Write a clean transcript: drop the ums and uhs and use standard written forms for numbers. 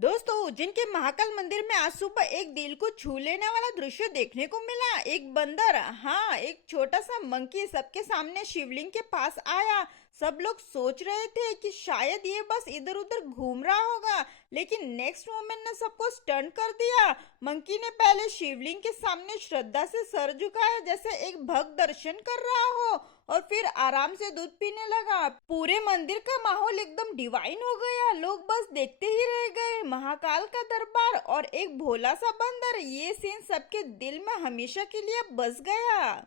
दोस्तों उज्जैन के महाकाल मंदिर में आज सुबह एक दिल को छू लेने वाला दृश्य देखने को मिला। एक बंदर, हाँ एक छोटा सा मंकी सबके सामने शिवलिंग के पास आया। सब लोग सोच रहे थे कि शायद ये बस इधर उधर घूम रहा होगा, लेकिन नेक्स्ट मोमेंट ने सबको स्टन कर दिया। मंकी ने पहले शिवलिंग के सामने श्रद्धा से सर झुकाया जैसे एक भक्त दर्शन कर रहा हो, और फिर आराम से दूध पीने लगा। पूरे मंदिर का माहौल एकदम डिवाइन हो गया। लोग बस देखते ही रह गए। महाकाल का दरबार और एक भोला सा बंदर, ये सीन सबके दिल में हमेशा के लिए बस गया।